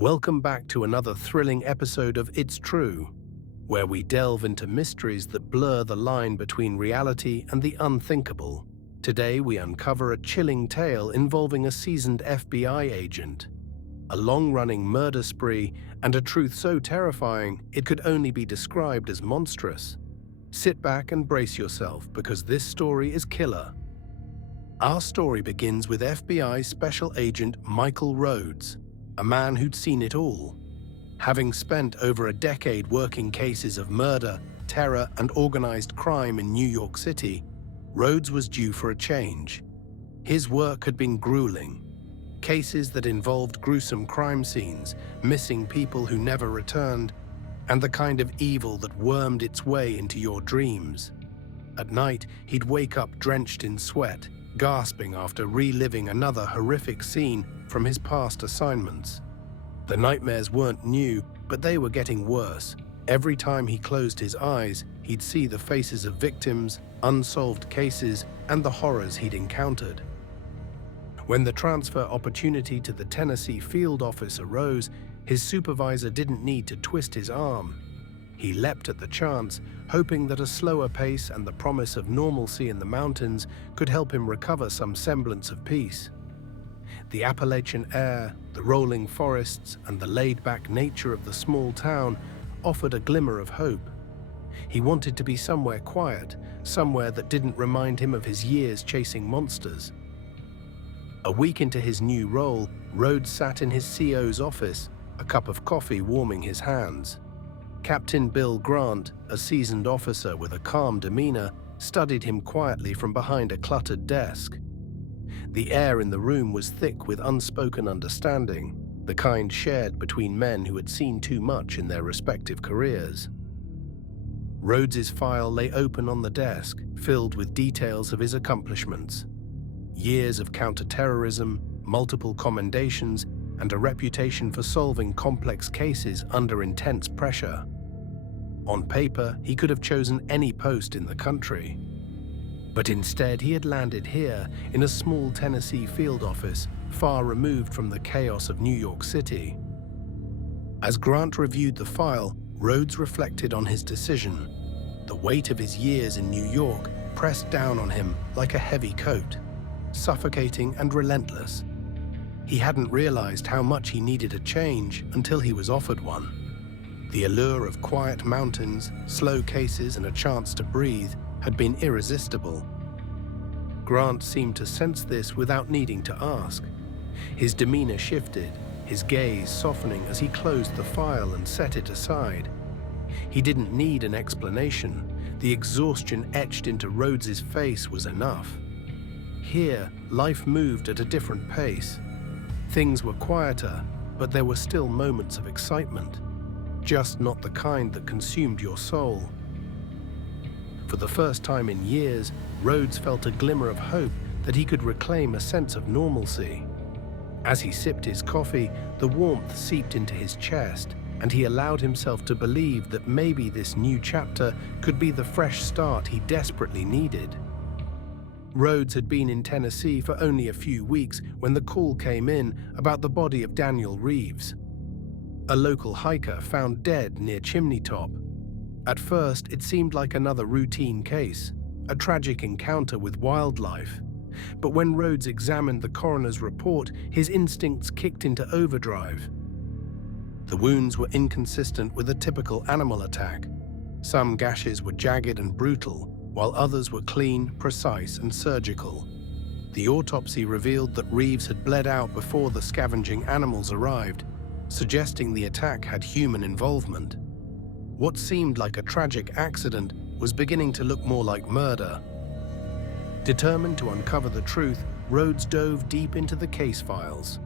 Welcome back to another thrilling episode of It's True, where we delve into mysteries that blur the line between reality and the unthinkable. Today we uncover a chilling tale involving a seasoned FBI agent, a long-running murder spree, and a truth so terrifying it could only be described as monstrous. Sit back and brace yourself, because this story is killer. Our story begins with FBI Special Agent Michael Rhodes, a man who'd seen it all. Having spent over a decade working cases of murder, terror, and organized crime in New York City, Rhodes was due for a change. His work had been grueling. Cases that involved gruesome crime scenes, missing people who never returned, and the kind of evil that wormed its way into your dreams. At night, he'd wake up drenched in sweat, gasping after reliving another horrific scene from his past assignments. The nightmares weren't new, but they were getting worse. Every time he closed his eyes, he'd see the faces of victims, unsolved cases, and the horrors he'd encountered. When the transfer opportunity to the Tennessee field office arose, his supervisor didn't need to twist his arm. He leapt at the chance, hoping that a slower pace and the promise of normalcy in the mountains could help him recover some semblance of peace. The Appalachian air, the rolling forests, and the laid-back nature of the small town offered a glimmer of hope. He wanted to be somewhere quiet, somewhere that didn't remind him of his years chasing monsters. A week into his new role, Rhodes sat in his CO's office, a cup of coffee warming his hands. Captain Bill Grant, a seasoned officer with a calm demeanor, studied him quietly from behind a cluttered desk. The air in the room was thick with unspoken understanding, the kind shared between men who had seen too much in their respective careers. Rhodes's file lay open on the desk, filled with details of his accomplishments. Years of counterterrorism, multiple commendations, and a reputation for solving complex cases under intense pressure. On paper, he could have chosen any post in the country. But instead, he had landed here, in a small Tennessee field office, far removed from the chaos of New York City. As Grant reviewed the file, Rhodes reflected on his decision. The weight of his years in New York pressed down on him like a heavy coat, suffocating and relentless. He hadn't realized how much he needed a change until he was offered one. The allure of quiet mountains, slow cases, and a chance to breathe had been irresistible. Grant seemed to sense this without needing to ask. His demeanor shifted, his gaze softening as he closed the file and set it aside. He didn't need an explanation. The exhaustion etched into Rhodes's face was enough. Here, life moved at a different pace. Things were quieter, but there were still moments of excitement, just not the kind that consumed your soul. For the first time in years, Rhodes felt a glimmer of hope that he could reclaim a sense of normalcy. As he sipped his coffee, the warmth seeped into his chest, and he allowed himself to believe that maybe this new chapter could be the fresh start he desperately needed. Rhodes had been in Tennessee for only a few weeks when the call came in about the body of Daniel Reeves, a local hiker found dead near Chimney Top. At first, it seemed like another routine case, a tragic encounter with wildlife. But when Rhodes examined the coroner's report, his instincts kicked into overdrive. The wounds were inconsistent with a typical animal attack. Some gashes were jagged and brutal, while others were clean, precise, and surgical. The autopsy revealed that Reeves had bled out before the scavenging animals arrived, suggesting the attack had human involvement. What seemed like a tragic accident was beginning to look more like murder. Determined to uncover the truth, Rhodes dove deep into the case files.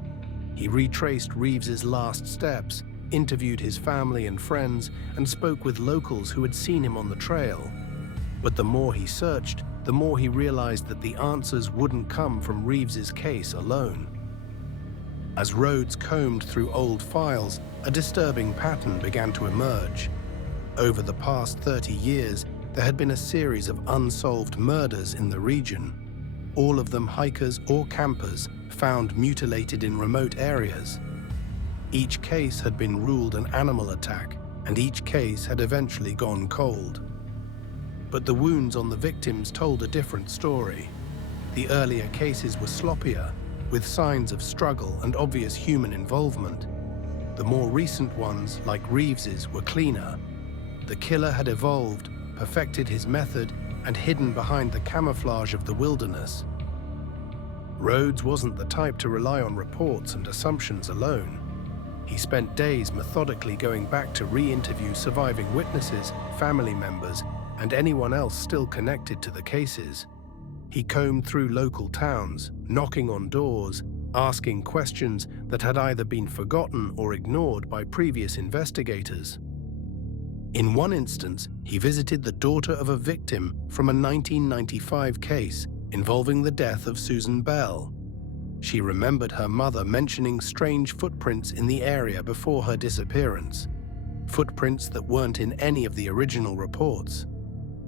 He retraced Reeves's last steps, interviewed his family and friends, and spoke with locals who had seen him on the trail. But the more he searched, the more he realized that the answers wouldn't come from Reeves's case alone. As Rhodes combed through old files, a disturbing pattern began to emerge. Over the past 30 years, there had been a series of unsolved murders in the region, all of them hikers or campers found mutilated in remote areas. Each case had been ruled an animal attack, and each case had eventually gone cold. But the wounds on the victims told a different story. The earlier cases were sloppier, with signs of struggle and obvious human involvement. The more recent ones, like Reeves's, were cleaner. The killer had evolved, perfected his method, and hidden behind the camouflage of the wilderness. Rhodes wasn't the type to rely on reports and assumptions alone. He spent days methodically going back to re-interview surviving witnesses, family members, and anyone else still connected to the cases. He combed through local towns, knocking on doors, asking questions that had either been forgotten or ignored by previous investigators. In one instance, he visited the daughter of a victim from a 1995 case involving the death of Susan Bell. She remembered her mother mentioning strange footprints in the area before her disappearance, footprints that weren't in any of the original reports.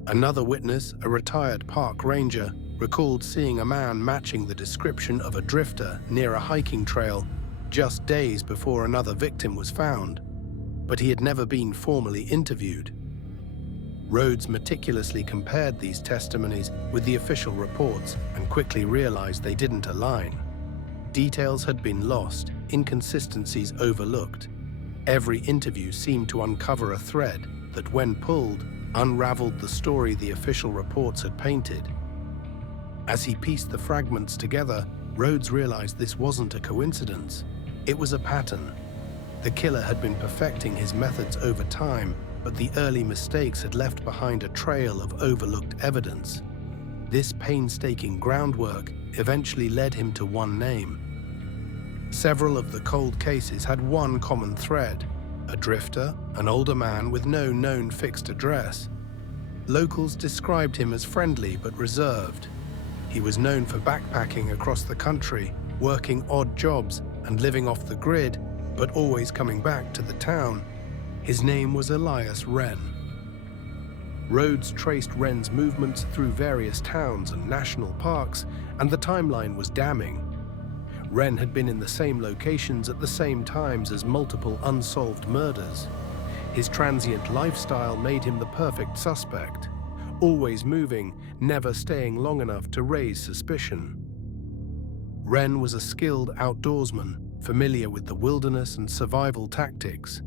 Another witness, a retired park ranger, recalled seeing a man matching the description of a drifter near a hiking trail just days before another victim was found, but he had never been formally interviewed. Rhodes meticulously compared these testimonies with the official reports and quickly realized they didn't align. Details had been lost, inconsistencies overlooked. Every interview seemed to uncover a thread that, when pulled, unraveled the story the official reports had painted. As he pieced the fragments together, Rhodes realized this wasn't a coincidence. It was a pattern. The killer had been perfecting his methods over time, but the early mistakes had left behind a trail of overlooked evidence. This painstaking groundwork eventually led him to one name. Several of the cold cases had one common thread: a drifter, an older man with no known fixed address. Locals described him as friendly but reserved. He was known for backpacking across the country, working odd jobs and living off the grid, but always coming back to the town. His name was Elias Wren. Rhodes traced Wren's movements through various towns and national parks, and the timeline was damning. Wren had been in the same locations at the same times as multiple unsolved murders. His transient lifestyle made him the perfect suspect, always moving, never staying long enough to raise suspicion. Wren was a skilled outdoorsman, familiar with the wilderness and survival tactics.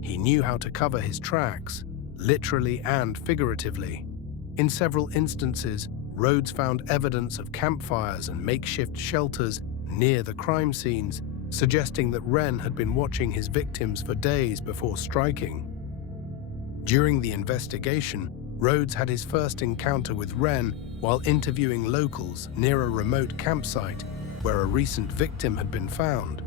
He knew how to cover his tracks, literally and figuratively. In several instances, Rhodes found evidence of campfires and makeshift shelters near the crime scenes, suggesting that Wren had been watching his victims for days before striking. During the investigation, Rhodes had his first encounter with Wren while interviewing locals near a remote campsite where a recent victim had been found.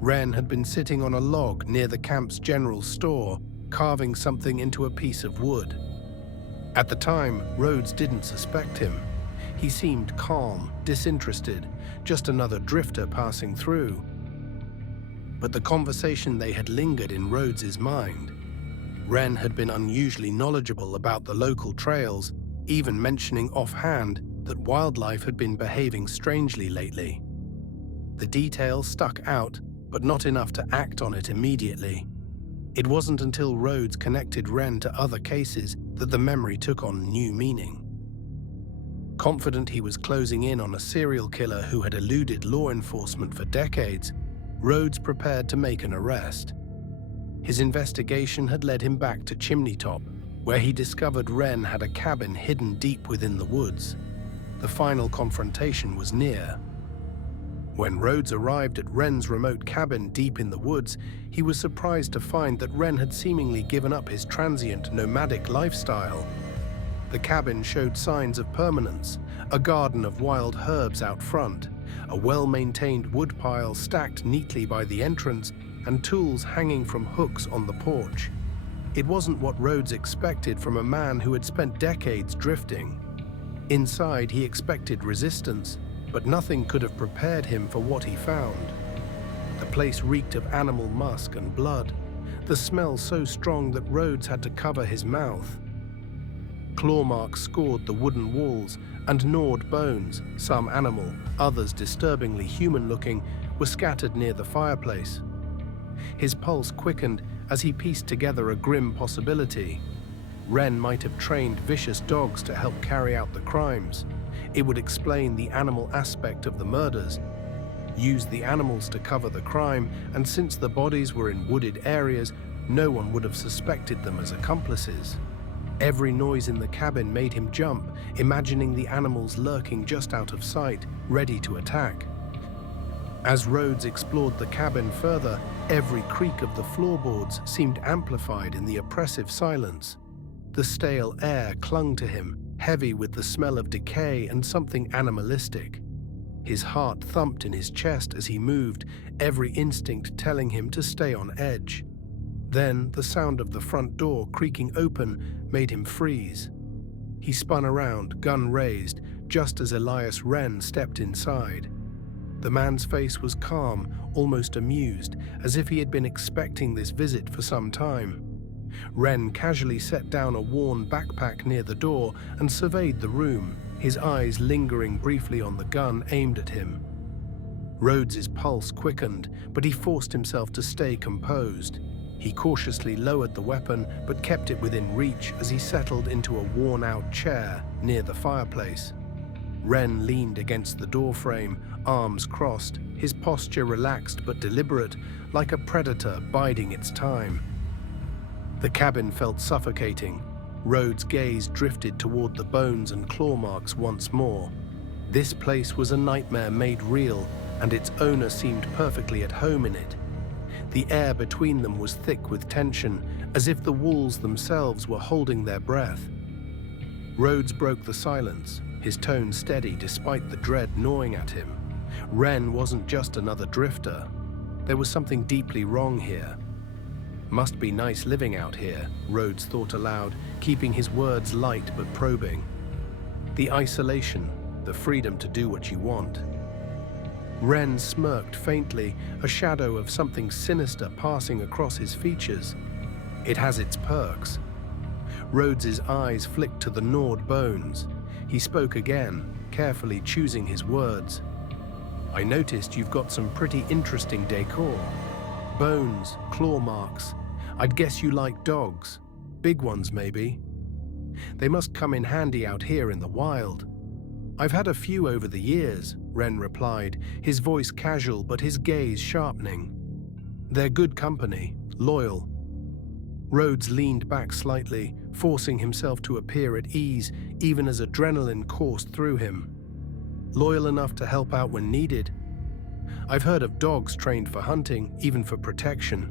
Wren had been sitting on a log near the camp's general store, carving something into a piece of wood. At the time, Rhodes didn't suspect him. He seemed calm, disinterested, just another drifter passing through. But the conversation they had lingered in Rhodes's mind. Wren had been unusually knowledgeable about the local trails, even mentioning offhand that wildlife had been behaving strangely lately. The detail stuck out, but not enough to act on it immediately. It wasn't until Rhodes connected Wren to other cases that the memory took on new meaning. Confident he was closing in on a serial killer who had eluded law enforcement for decades, Rhodes prepared to make an arrest. His investigation had led him back to Chimney Top, where he discovered Wren had a cabin hidden deep within the woods. The final confrontation was near. When Rhodes arrived at Wren's remote cabin deep in the woods, he was surprised to find that Wren had seemingly given up his transient, nomadic lifestyle. The cabin showed signs of permanence: a garden of wild herbs out front, a well-maintained woodpile stacked neatly by the entrance, and tools hanging from hooks on the porch. It wasn't what Rhodes expected from a man who had spent decades drifting. Inside, he expected resistance, but nothing could have prepared him for what he found. The place reeked of animal musk and blood, the smell so strong that Rhodes had to cover his mouth. Claw marks scored the wooden walls, and gnawed bones, some animal, others disturbingly human-looking, were scattered near the fireplace. His pulse quickened as he pieced together a grim possibility. Wren might have trained vicious dogs to help carry out the crimes. It would explain the animal aspect of the murders. Use the animals to cover the crime, and since the bodies were in wooded areas, no one would have suspected them as accomplices. Every noise in the cabin made him jump, imagining the animals lurking just out of sight, ready to attack. As Rhodes explored the cabin further, every creak of the floorboards seemed amplified in the oppressive silence. The stale air clung to him, heavy with the smell of decay and something animalistic. His heart thumped in his chest as he moved, every instinct telling him to stay on edge. Then the sound of the front door creaking open made him freeze. He spun around, gun raised, just as Elias Wren stepped inside. The man's face was calm, almost amused, as if he had been expecting this visit for some time. Wren casually set down a worn backpack near the door and surveyed the room, his eyes lingering briefly on the gun aimed at him. Rhodes's pulse quickened, but he forced himself to stay composed. He cautiously lowered the weapon, but kept it within reach as he settled into a worn-out chair near the fireplace. Wren leaned against the doorframe, arms crossed, his posture relaxed but deliberate, like a predator biding its time. The cabin felt suffocating. Rhodes' gaze drifted toward the bones and claw marks once more. This place was a nightmare made real, and its owner seemed perfectly at home in it. The air between them was thick with tension, as if the walls themselves were holding their breath. Rhodes broke the silence, his tone steady despite the dread gnawing at him. Wren wasn't just another drifter. There was something deeply wrong here. Must be nice living out here, Rhodes thought aloud, keeping his words light but probing. The isolation, the freedom to do what you want. Wren smirked faintly, a shadow of something sinister passing across his features. It has its perks. Rhodes's eyes flicked to the gnawed bones. He spoke again, carefully choosing his words. I noticed you've got some pretty interesting decor. Bones, claw marks. I'd guess you like dogs. Big ones, maybe. They must come in handy out here in the wild. I've had a few over the years, Wren replied, his voice casual but his gaze sharpening. They're good company, loyal. Rhodes leaned back slightly, forcing himself to appear at ease, even as adrenaline coursed through him. Loyal enough to help out when needed. I've heard of dogs trained for hunting, even for protection,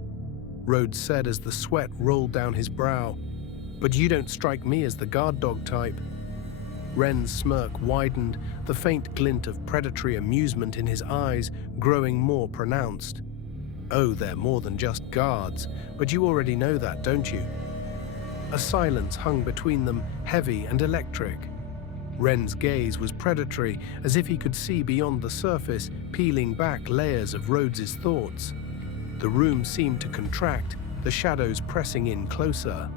Rhodes said as the sweat rolled down his brow. But you don't strike me as the guard dog type. Wren's smirk widened, the faint glint of predatory amusement in his eyes growing more pronounced. Oh, they're more than just guards, but you already know that, don't you? A silence hung between them, heavy and electric. Wren's gaze was predatory, as if he could see beyond the surface, peeling back layers of Rhodes's thoughts. The room seemed to contract, the shadows pressing in closer.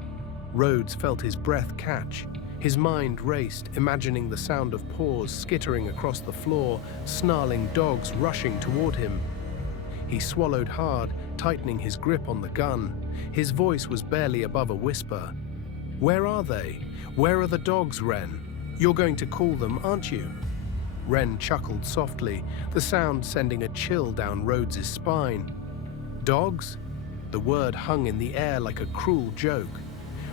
Rhodes felt his breath catch. His mind raced, imagining the sound of paws skittering across the floor, snarling dogs rushing toward him. He swallowed hard, tightening his grip on the gun. His voice was barely above a whisper. Where are they? Where are the dogs, Wren? You're going to call them, aren't you? Wren chuckled softly, the sound sending a chill down Rhodes's spine. Dogs? The word hung in the air like a cruel joke.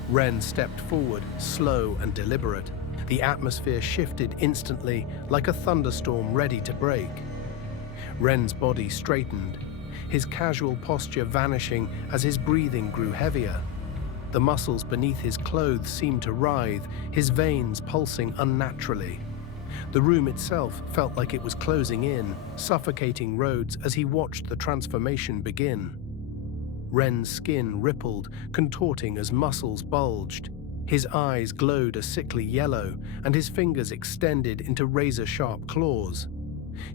Wren stepped forward, slow and deliberate. The atmosphere shifted instantly, like a thunderstorm ready to break. Wren's body straightened, his casual posture vanishing as his breathing grew heavier. The muscles beneath his clothes seemed to writhe, his veins pulsing unnaturally. The room itself felt like it was closing in, suffocating Rhodes as he watched the transformation begin. Wren's skin rippled, contorting as muscles bulged. His eyes glowed a sickly yellow, and his fingers extended into razor-sharp claws.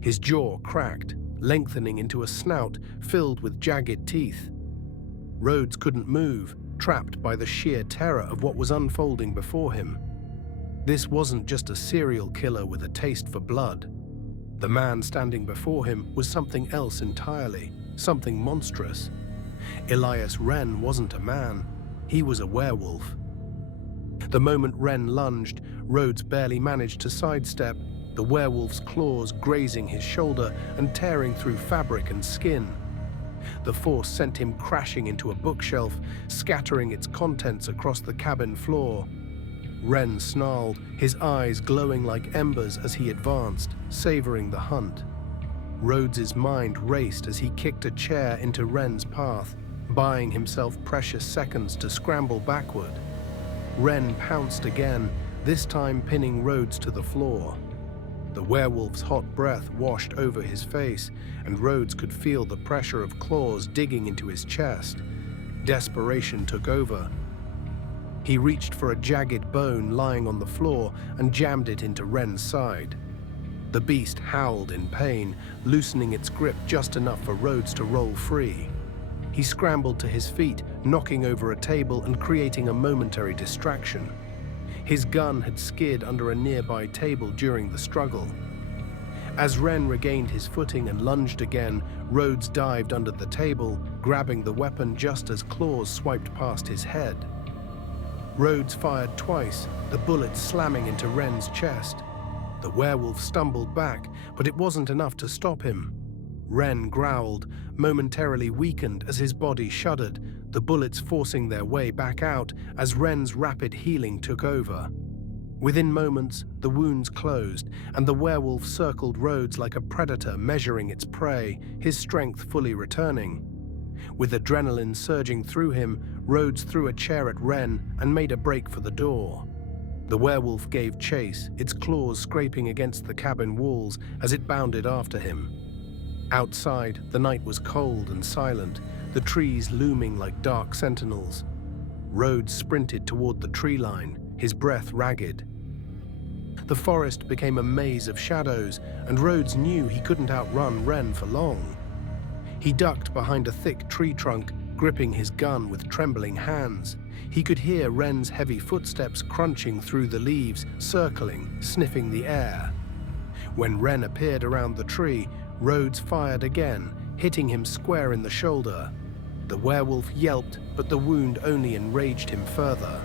His jaw cracked, lengthening into a snout filled with jagged teeth. Rhodes couldn't move, trapped by the sheer terror of what was unfolding before him. This wasn't just a serial killer with a taste for blood. The man standing before him was something else entirely, something monstrous. Elias Wren wasn't a man, he was a werewolf. The moment Wren lunged, Rhodes barely managed to sidestep, the werewolf's claws grazing his shoulder and tearing through fabric and skin. The force sent him crashing into a bookshelf, scattering its contents across the cabin floor. Wren snarled, his eyes glowing like embers as he advanced, savoring the hunt. Rhodes's mind raced as he kicked a chair into Wren's path, buying himself precious seconds to scramble backward. Wren pounced again, this time pinning Rhodes to the floor. The werewolf's hot breath washed over his face, and Rhodes could feel the pressure of claws digging into his chest. Desperation took over. He reached for a jagged bone lying on the floor and jammed it into Wren's side. The beast howled in pain, loosening its grip just enough for Rhodes to roll free. He scrambled to his feet, knocking over a table and creating a momentary distraction. His gun had skid under a nearby table during the struggle. As Wren regained his footing and lunged again, Rhodes dived under the table, grabbing the weapon just as claws swiped past his head. Rhodes fired twice, the bullet slamming into Wren's chest. The werewolf stumbled back, but it wasn't enough to stop him. Wren growled, momentarily weakened as his body shuddered, the bullets forcing their way back out as Wren's rapid healing took over. Within moments, the wounds closed, and the werewolf circled Rhodes like a predator measuring its prey, his strength fully returning. With adrenaline surging through him, Rhodes threw a chair at Wren and made a break for the door. The werewolf gave chase, its claws scraping against the cabin walls as it bounded after him. Outside, the night was cold and silent, the trees looming like dark sentinels. Rhodes sprinted toward the tree line, his breath ragged. The forest became a maze of shadows, and Rhodes knew he couldn't outrun Wren for long. He ducked behind a thick tree trunk, gripping his gun with trembling hands. He could hear Wren's heavy footsteps crunching through the leaves, circling, sniffing the air. When Wren appeared around the tree, Rhodes fired again, hitting him square in the shoulder. The werewolf yelped, but the wound only enraged him further.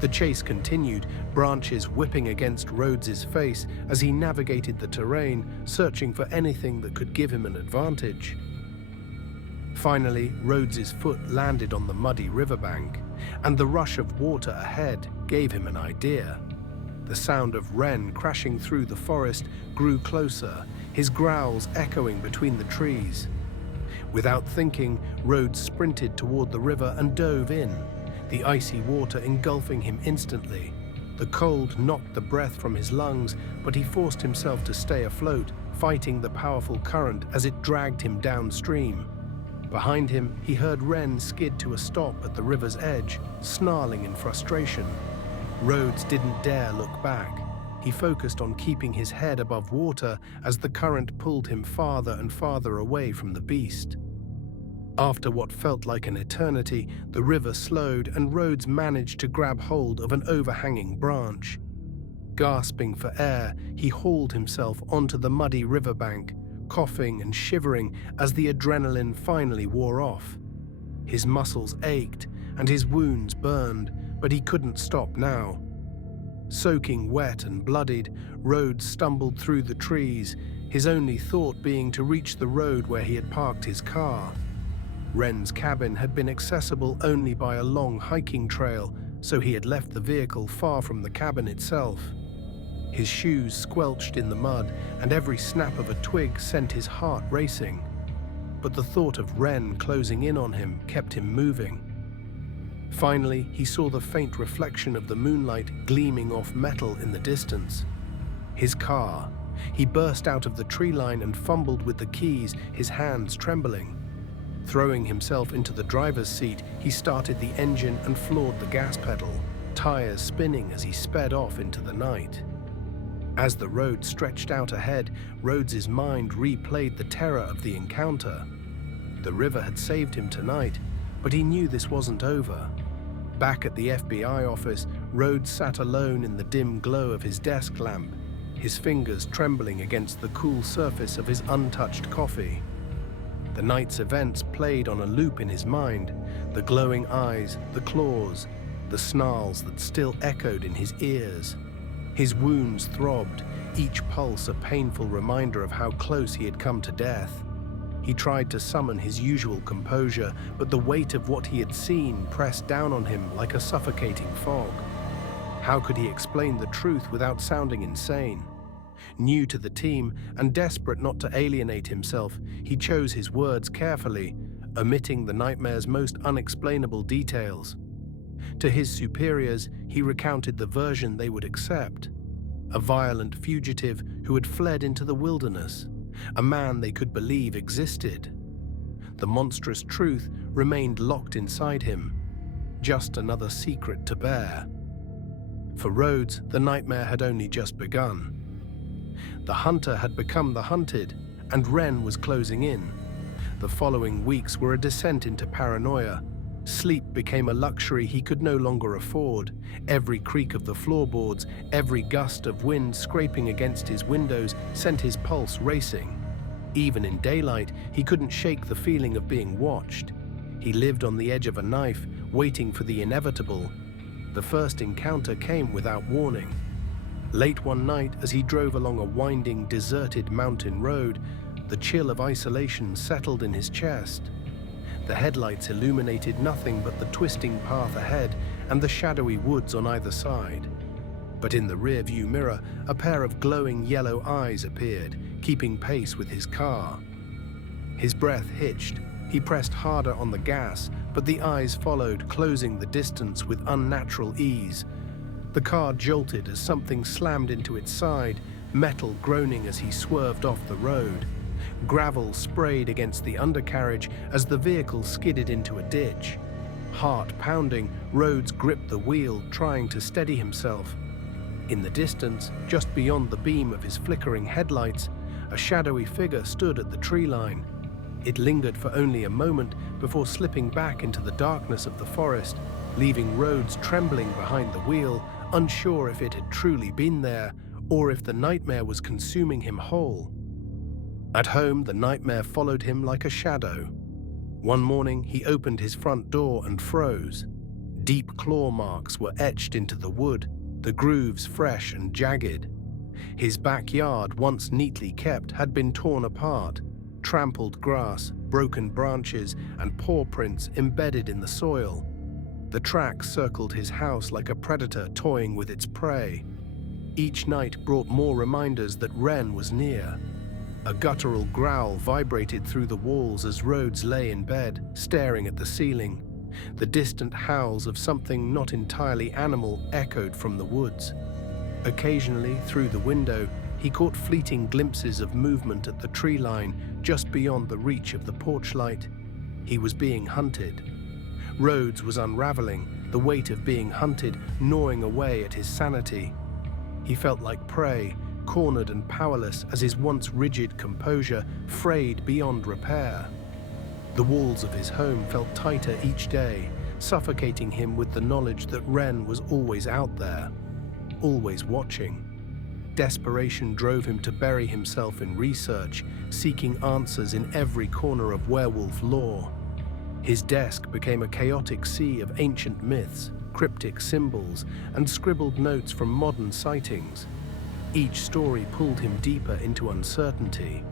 The chase continued, branches whipping against Rhodes's face as he navigated the terrain, searching for anything that could give him an advantage. Finally, Rhodes's foot landed on the muddy riverbank, and the rush of water ahead gave him an idea. The sound of Wren crashing through the forest grew closer, his growls echoing between the trees. Without thinking, Rhodes sprinted toward the river and dove in, the icy water engulfing him instantly. The cold knocked the breath from his lungs, but he forced himself to stay afloat, fighting the powerful current as it dragged him downstream. Behind him, he heard Wren skid to a stop at the river's edge, snarling in frustration. Rhodes didn't dare look back. He focused on keeping his head above water as the current pulled him farther and farther away from the beast. After what felt like an eternity, the river slowed and Rhodes managed to grab hold of an overhanging branch. Gasping for air, he hauled himself onto the muddy riverbank, coughing and shivering as the adrenaline finally wore off. His muscles ached and his wounds burned, but he couldn't stop now. Soaking wet and bloodied, Rhodes stumbled through the trees, his only thought being to reach the road where he had parked his car. Wren's cabin had been accessible only by a long hiking trail, so he had left the vehicle far from the cabin itself. His shoes squelched in the mud, and every snap of a twig sent his heart racing. But the thought of Wren closing in on him kept him moving. Finally, he saw the faint reflection of the moonlight gleaming off metal in the distance. His car. He burst out of the tree line and fumbled with the keys, his hands trembling. Throwing himself into the driver's seat, he started the engine and floored the gas pedal, tires spinning as he sped off into the night. As the road stretched out ahead, Rhodes's mind replayed the terror of the encounter. The river had saved him tonight, but he knew this wasn't over. Back at the FBI office, Rhodes sat alone in the dim glow of his desk lamp, his fingers trembling against the cool surface of his untouched coffee. The night's events played on a loop in his mind, the glowing eyes, the claws, the snarls that still echoed in his ears. His wounds throbbed, each pulse a painful reminder of how close he had come to death. He tried to summon his usual composure, but the weight of what he had seen pressed down on him like a suffocating fog. How could he explain the truth without sounding insane? New to the team and desperate not to alienate himself, he chose his words carefully, omitting the nightmare's most unexplainable details. To his superiors, he recounted the version they would accept. A violent fugitive who had fled into the wilderness, a man they could believe existed. The monstrous truth remained locked inside him, just another secret to bear. For Rhodes, the nightmare had only just begun. The hunter had become the hunted, and Ren was closing in. The following weeks were a descent into paranoia. Sleep became a luxury he could no longer afford. Every creak of the floorboards, every gust of wind scraping against his windows sent his pulse racing. Even in daylight, he couldn't shake the feeling of being watched. He lived on the edge of a knife, waiting for the inevitable. The first encounter came without warning. Late one night, as he drove along a winding, deserted mountain road, the chill of isolation settled in his chest. The headlights illuminated nothing but the twisting path ahead and the shadowy woods on either side. But in the rearview mirror, a pair of glowing yellow eyes appeared, keeping pace with his car. His breath hitched. He pressed harder on the gas, but the eyes followed, closing the distance with unnatural ease. The car jolted as something slammed into its side, metal groaning as he swerved off the road. Gravel sprayed against the undercarriage as the vehicle skidded into a ditch. Heart pounding, Rhodes gripped the wheel, trying to steady himself. In the distance, just beyond the beam of his flickering headlights, a shadowy figure stood at the tree line. It lingered for only a moment before slipping back into the darkness of the forest, leaving Rhodes trembling behind the wheel, unsure if it had truly been there or if the nightmare was consuming him whole. At home, the nightmare followed him like a shadow. One morning, he opened his front door and froze. Deep claw marks were etched into the wood, the grooves fresh and jagged. His backyard, once neatly kept, had been torn apart. Trampled grass, broken branches, and paw prints embedded in the soil. The tracks circled his house like a predator toying with its prey. Each night brought more reminders that Ren was near. A guttural growl vibrated through the walls as Rhodes lay in bed, staring at the ceiling. The distant howls of something not entirely animal echoed from the woods. Occasionally, through the window, he caught fleeting glimpses of movement at the tree line just beyond the reach of the porch light. He was being hunted. Rhodes was unraveling, the weight of being hunted gnawing away at his sanity. He felt like prey, cornered and powerless as his once rigid composure frayed beyond repair. The walls of his home felt tighter each day, suffocating him with the knowledge that Ren was always out there, always watching. Desperation drove him to bury himself in research, seeking answers in every corner of werewolf lore. His desk became a chaotic sea of ancient myths, cryptic symbols, and scribbled notes from modern sightings. Each story pulled him deeper into uncertainty.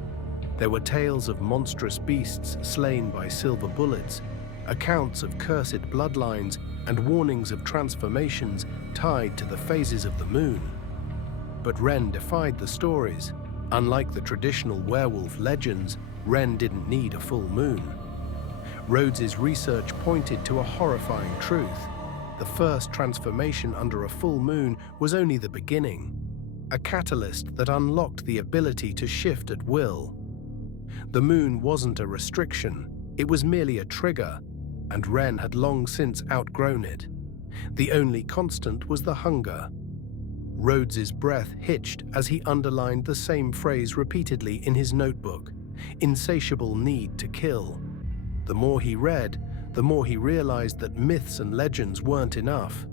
There were tales of monstrous beasts slain by silver bullets, accounts of cursed bloodlines, and warnings of transformations tied to the phases of the moon. But Ren defied the stories. Unlike the traditional werewolf legends, Ren didn't need a full moon. Rhodes's research pointed to a horrifying truth. The first transformation under a full moon was only the beginning, a catalyst that unlocked the ability to shift at will. The moon wasn't a restriction, it was merely a trigger, and Ren had long since outgrown it. The only constant was the hunger. Rhodes's breath hitched as he underlined the same phrase repeatedly in his notebook: insatiable need to kill. The more he read, the more he realized that myths and legends weren't enough.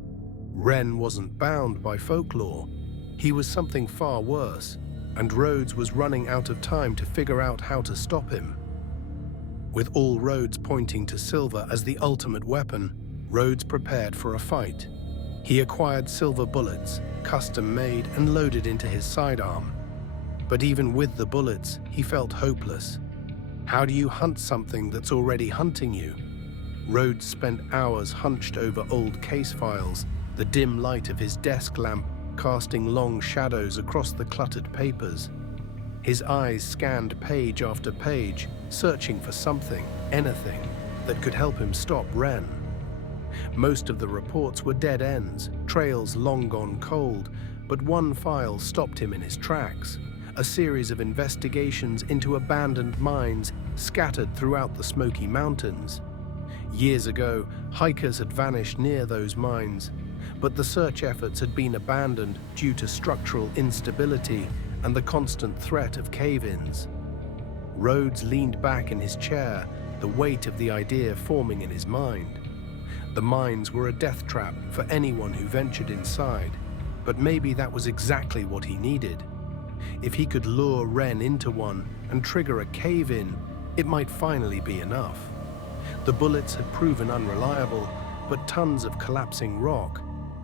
Ren wasn't bound by folklore. He was something far worse, and Rhodes was running out of time to figure out how to stop him. With all roads pointing to silver as the ultimate weapon, Rhodes prepared for a fight. He acquired silver bullets, custom-made and loaded into his sidearm. But even with the bullets, he felt hopeless. How do you hunt something that's already hunting you? Rhodes spent hours hunched over old case files, the dim light of his desk lamp casting long shadows across the cluttered papers. His eyes scanned page after page, searching for something, anything, that could help him stop Wren. Most of the reports were dead ends, trails long gone cold, but one file stopped him in his tracks. A series of investigations into abandoned mines scattered throughout the Smoky Mountains. Years ago, hikers had vanished near those mines, but the search efforts had been abandoned due to structural instability and the constant threat of cave-ins. Rhodes leaned back in his chair, the weight of the idea forming in his mind. The mines were a death trap for anyone who ventured inside, but maybe that was exactly what he needed. If he could lure Wren into one and trigger a cave-in, it might finally be enough. The bullets had proven unreliable, but tons of collapsing rock,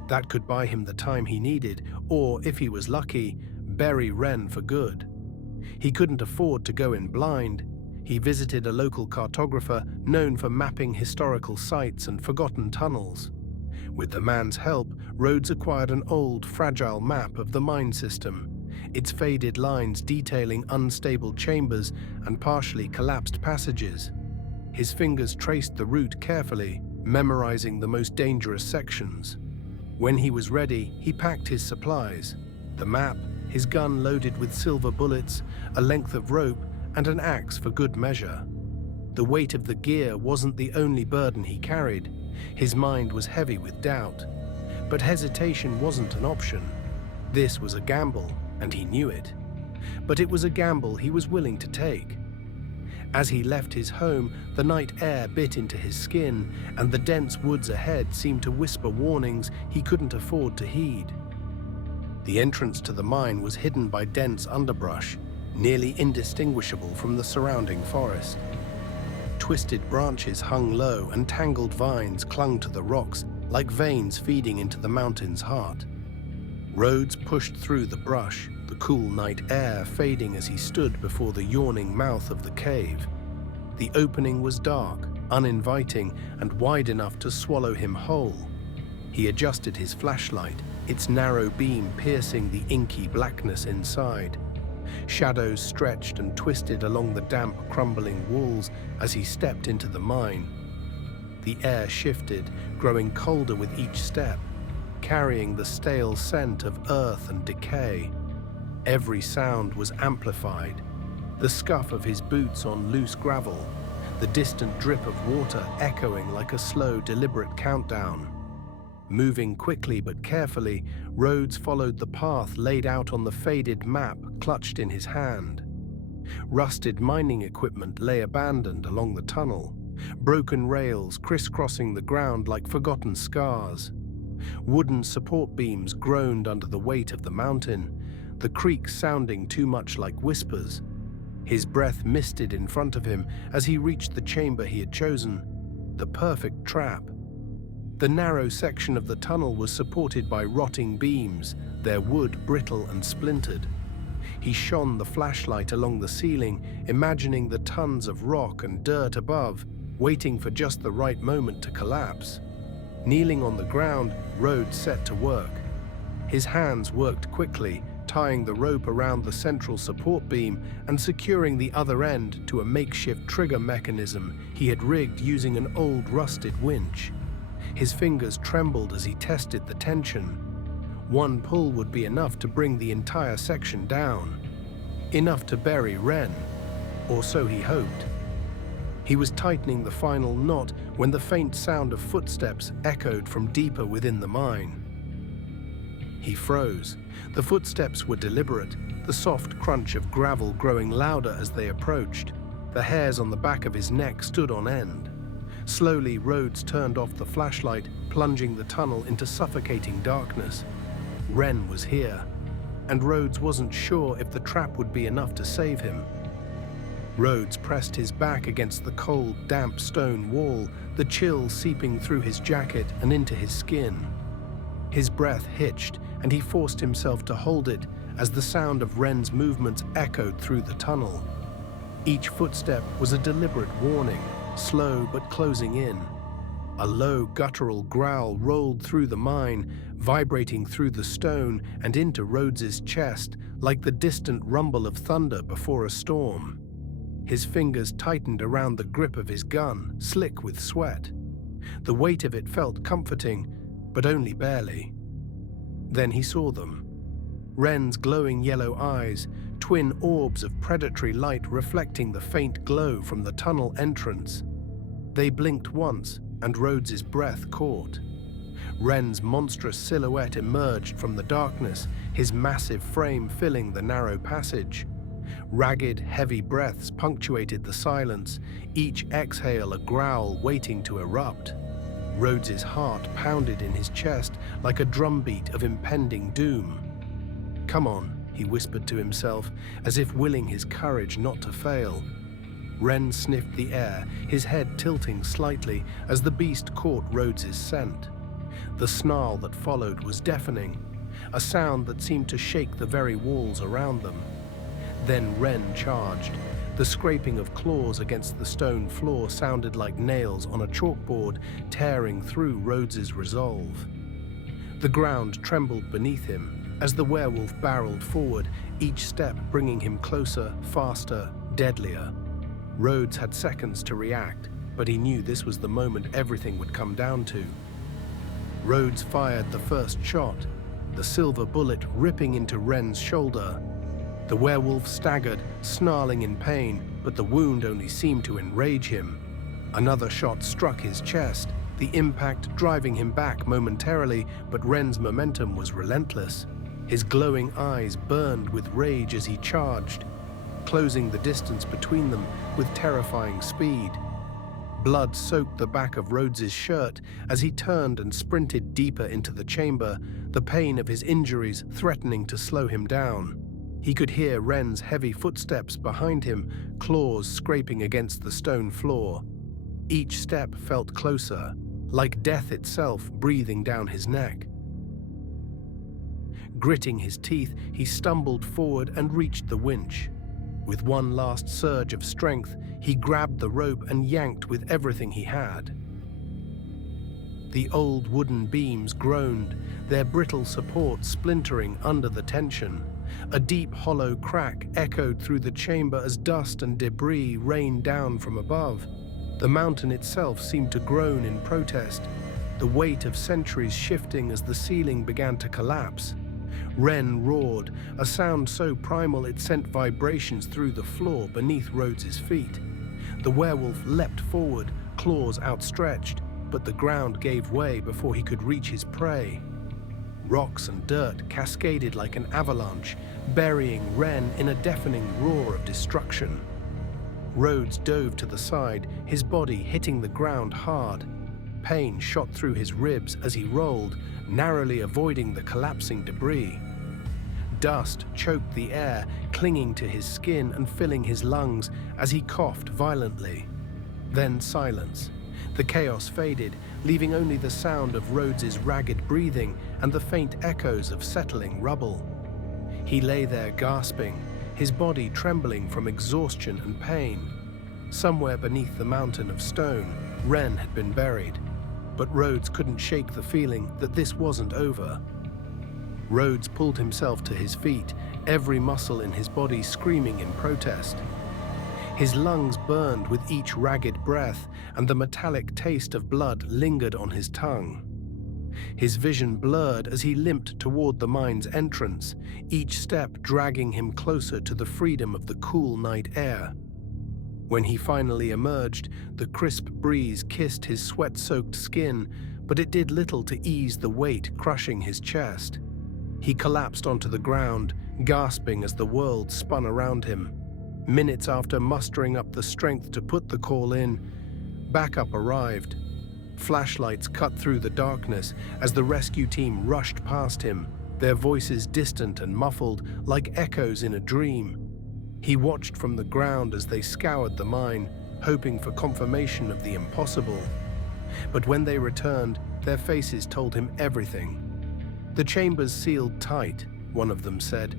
that could buy him the time he needed, or, if he was lucky, bury Wren for good. He couldn't afford to go in blind. He visited a local cartographer known for mapping historical sites and forgotten tunnels. With the man's help, Rhodes acquired an old, fragile map of the mine system, its faded lines detailing unstable chambers and partially collapsed passages. His fingers traced the route carefully, memorizing the most dangerous sections. When he was ready, he packed his supplies: the map, his gun loaded with silver bullets, a length of rope, and an axe for good measure. The weight of the gear wasn't the only burden he carried. His mind was heavy with doubt. But hesitation wasn't an option. This was a gamble, and he knew it. But it was a gamble he was willing to take. As he left his home, the night air bit into his skin, and the dense woods ahead seemed to whisper warnings he couldn't afford to heed. The entrance to the mine was hidden by dense underbrush, nearly indistinguishable from the surrounding forest. Twisted branches hung low and tangled vines clung to the rocks like veins feeding into the mountain's heart. Rhodes pushed through the brush, the cool night air fading as he stood before the yawning mouth of the cave. The opening was dark, uninviting, and wide enough to swallow him whole. He adjusted his flashlight, its narrow beam piercing the inky blackness inside. Shadows stretched and twisted along the damp, crumbling walls as he stepped into the mine. The air shifted, growing colder with each step, carrying the stale scent of earth and decay. Every sound was amplified: the scuff of his boots on loose gravel, the distant drip of water echoing like a slow, deliberate countdown. Moving quickly but carefully, Rhodes followed the path laid out on the faded map clutched in his hand. Rusted mining equipment lay abandoned along the tunnel, broken rails crisscrossing the ground like forgotten scars. Wooden support beams groaned under the weight of the mountain, the creaks sounding too much like whispers. His breath misted in front of him as he reached the chamber he had chosen, the perfect trap. The narrow section of the tunnel was supported by rotting beams, their wood brittle and splintered. He shone the flashlight along the ceiling, imagining the tons of rock and dirt above, waiting for just the right moment to collapse. Kneeling on the ground, Rhodes set to work. His hands worked quickly, tying the rope around the central support beam and securing the other end to a makeshift trigger mechanism he had rigged using an old rusted winch. His fingers trembled as he tested the tension. One pull would be enough to bring the entire section down. Enough to bury Wren, or so he hoped. He was tightening the final knot when the faint sound of footsteps echoed from deeper within the mine. He froze. The footsteps were deliberate, the soft crunch of gravel growing louder as they approached. The hairs on the back of his neck stood on end. Slowly, Rhodes turned off the flashlight, plunging the tunnel into suffocating darkness. Wren was here, and Rhodes wasn't sure if the trap would be enough to save him. Rhodes pressed his back against the cold, damp stone wall, the chill seeping through his jacket and into his skin. His breath hitched, and he forced himself to hold it as the sound of Ren's movements echoed through the tunnel. Each footstep was a deliberate warning, slow but closing in. A low, guttural growl rolled through the mine, vibrating through the stone and into Rhodes's chest like the distant rumble of thunder before a storm. His fingers tightened around the grip of his gun, slick with sweat. The weight of it felt comforting, but only barely. Then he saw them. Ren's glowing yellow eyes, twin orbs of predatory light reflecting the faint glow from the tunnel entrance. They blinked once, and Rhodes's breath caught. Ren's monstrous silhouette emerged from the darkness, his massive frame filling the narrow passage. Ragged, heavy breaths punctuated the silence, each exhale a growl waiting to erupt. Rhodes's heart pounded in his chest like a drumbeat of impending doom. "Come on," he whispered to himself, as if willing his courage not to fail. Ren sniffed the air, his head tilting slightly as the beast caught Rhodes's scent. The snarl that followed was deafening, a sound that seemed to shake the very walls around them. Then Ren charged. The scraping of claws against the stone floor sounded like nails on a chalkboard, tearing through Rhodes's resolve. The ground trembled beneath him as the werewolf barreled forward, each step bringing him closer, faster, deadlier. Rhodes had seconds to react, but he knew this was the moment everything would come down to. Rhodes fired the first shot, the silver bullet ripping into Ren's shoulder. The werewolf staggered, snarling in pain, but the wound only seemed to enrage him. Another shot struck his chest, the impact driving him back momentarily, but Ren's momentum was relentless. His glowing eyes burned with rage as he charged, closing the distance between them with terrifying speed. Blood soaked the back of Rhodes's shirt as he turned and sprinted deeper into the chamber, the pain of his injuries threatening to slow him down. He could hear Ren's heavy footsteps behind him, claws scraping against the stone floor. Each step felt closer, like death itself breathing down his neck. Gritting his teeth, he stumbled forward and reached the winch. With one last surge of strength, he grabbed the rope and yanked with everything he had. The old wooden beams groaned, their brittle support splintering under the tension. A deep, hollow crack echoed through the chamber as dust and debris rained down from above. The mountain itself seemed to groan in protest, the weight of centuries shifting as the ceiling began to collapse. Ren roared, a sound so primal it sent vibrations through the floor beneath Rhodes's feet. The werewolf leapt forward, claws outstretched, but the ground gave way before he could reach his prey. Rocks and dirt cascaded like an avalanche, burying Ren in a deafening roar of destruction. Rhodes dove to the side, his body hitting the ground hard. Pain shot through his ribs as he rolled, narrowly avoiding the collapsing debris. Dust choked the air, clinging to his skin and filling his lungs as he coughed violently. Then silence. The chaos faded, leaving only the sound of Rhodes's ragged breathing and the faint echoes of settling rubble. He lay there gasping, his body trembling from exhaustion and pain. Somewhere beneath the mountain of stone, Ren had been buried, but Rhodes couldn't shake the feeling that this wasn't over. Rhodes pulled himself to his feet, every muscle in his body screaming in protest. His lungs burned with each ragged breath, and the metallic taste of blood lingered on his tongue. His vision blurred as he limped toward the mine's entrance, each step dragging him closer to the freedom of the cool night air. When he finally emerged, the crisp breeze kissed his sweat-soaked skin, but it did little to ease the weight crushing his chest. He collapsed onto the ground, gasping as the world spun around him. Minutes after mustering up the strength to put the call in, backup arrived. Flashlights cut through the darkness as the rescue team rushed past him, their voices distant and muffled like echoes in a dream. He watched from the ground as they scoured the mine, hoping for confirmation of the impossible. But when they returned, their faces told him everything. "The chamber's sealed tight," one of them said.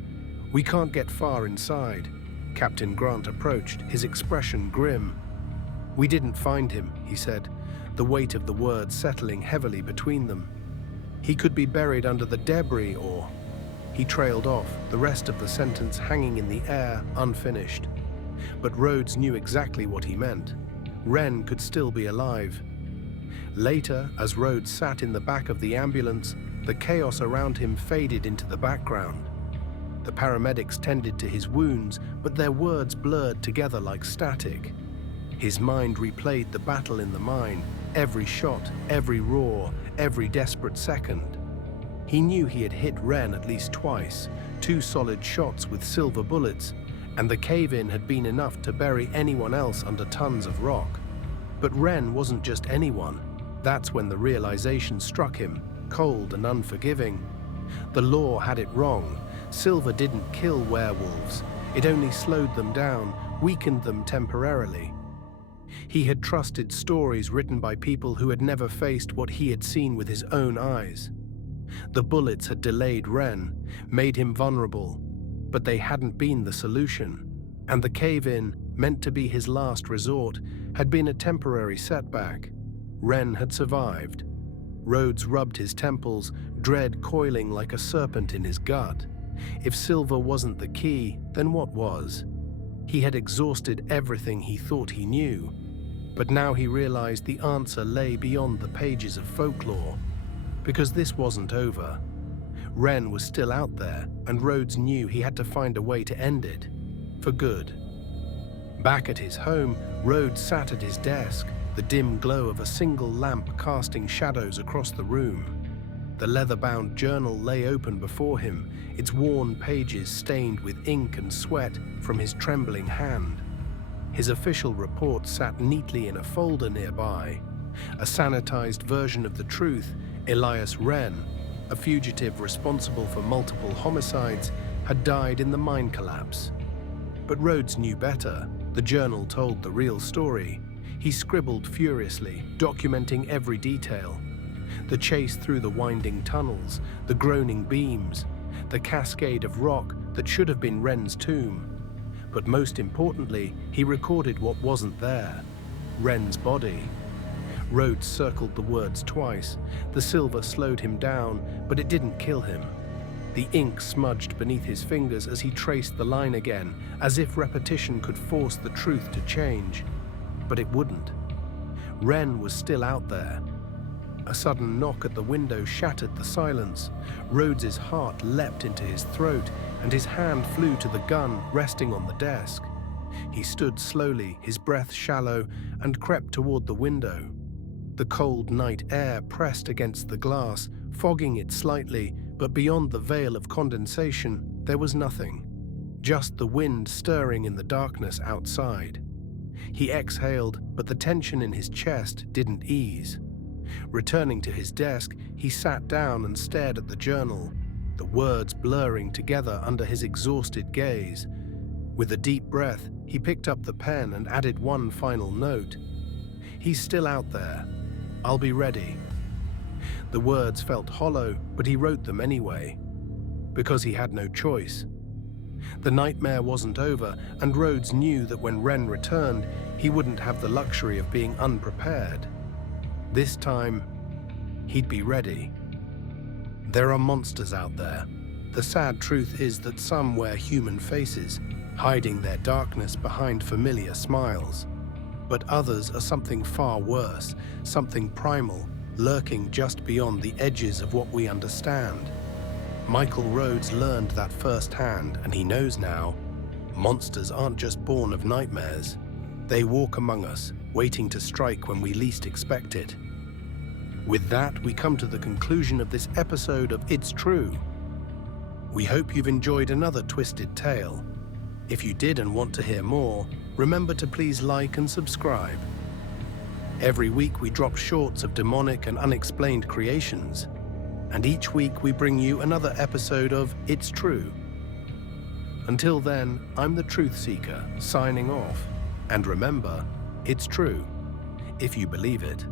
"We can't get far inside." Captain Grant approached, his expression grim. "We didn't find him," he said, the weight of the words settling heavily between them. "He could be buried under the debris or—" He trailed off, the rest of the sentence hanging in the air, unfinished. But Rhodes knew exactly what he meant. Wren could still be alive. Later, as Rhodes sat in the back of the ambulance, the chaos around him faded into the background. The paramedics tended to his wounds, but their words blurred together like static. His mind replayed the battle in the mine, every shot, every roar, every desperate second. He knew he had hit Wren at least twice, 2 solid shots with silver bullets, and the cave-in had been enough to bury anyone else under tons of rock. But Wren wasn't just anyone. That's when the realization struck him, cold and unforgiving. The law had it wrong. Silver didn't kill werewolves. It only slowed them down, weakened them temporarily. He had trusted stories written by people who had never faced what he had seen with his own eyes. The bullets had delayed Wren, made him vulnerable, but they hadn't been the solution. And the cave-in, meant to be his last resort, had been a temporary setback. Wren had survived. Rhodes rubbed his temples, dread coiling like a serpent in his gut. If silver wasn't the key, then what was? He had exhausted everything he thought he knew. But now he realized the answer lay beyond the pages of folklore. Because this wasn't over. Wren was still out there, and Rhodes knew he had to find a way to end it. For good. Back at his home, Rhodes sat at his desk, the dim glow of a single lamp casting shadows across the room. The leather-bound journal lay open before him, its worn pages stained with ink and sweat from his trembling hand. His official report sat neatly in a folder nearby. A sanitized version of the truth, Elias Wren, a fugitive responsible for multiple homicides, had died in the mine collapse. But Rhodes knew better. The journal told the real story. He scribbled furiously, documenting every detail. The chase through the winding tunnels, the groaning beams, the cascade of rock that should have been Wren's tomb. But most importantly, he recorded what wasn't there: Wren's body. Rhodes circled the words twice. The silver slowed him down, but it didn't kill him. The ink smudged beneath his fingers as he traced the line again, as if repetition could force the truth to change. But it wouldn't. Wren was still out there. A sudden knock at the window shattered the silence. Rhodes's heart leapt into his throat, and his hand flew to the gun resting on the desk. He stood slowly, his breath shallow, and crept toward the window. The cold night air pressed against the glass, fogging it slightly, but beyond the veil of condensation, there was nothing. Just the wind stirring in the darkness outside. He exhaled, but the tension in his chest didn't ease. Returning to his desk, he sat down and stared at the journal, the words blurring together under his exhausted gaze. With a deep breath, he picked up the pen and added one final note. "He's still out there. I'll be ready." The words felt hollow, but he wrote them anyway. Because he had no choice. The nightmare wasn't over, and Rhodes knew that when Wren returned, he wouldn't have the luxury of being unprepared. This time, he'd be ready. There are monsters out there. The sad truth is that some wear human faces, hiding their darkness behind familiar smiles. But others are something far worse, something primal, lurking just beyond the edges of what we understand. Michael Rhodes learned that firsthand, and he knows now, monsters aren't just born of nightmares. They walk among us, waiting to strike when we least expect it. With that, we come to the conclusion of this episode of It's True. We hope you've enjoyed another twisted tale. If you did and want to hear more, remember to please like and subscribe. Every week we drop shorts of demonic and unexplained creations, and each week we bring you another episode of It's True. Until then, I'm the Truth Seeker, signing off. And remember, it's true, if you believe it.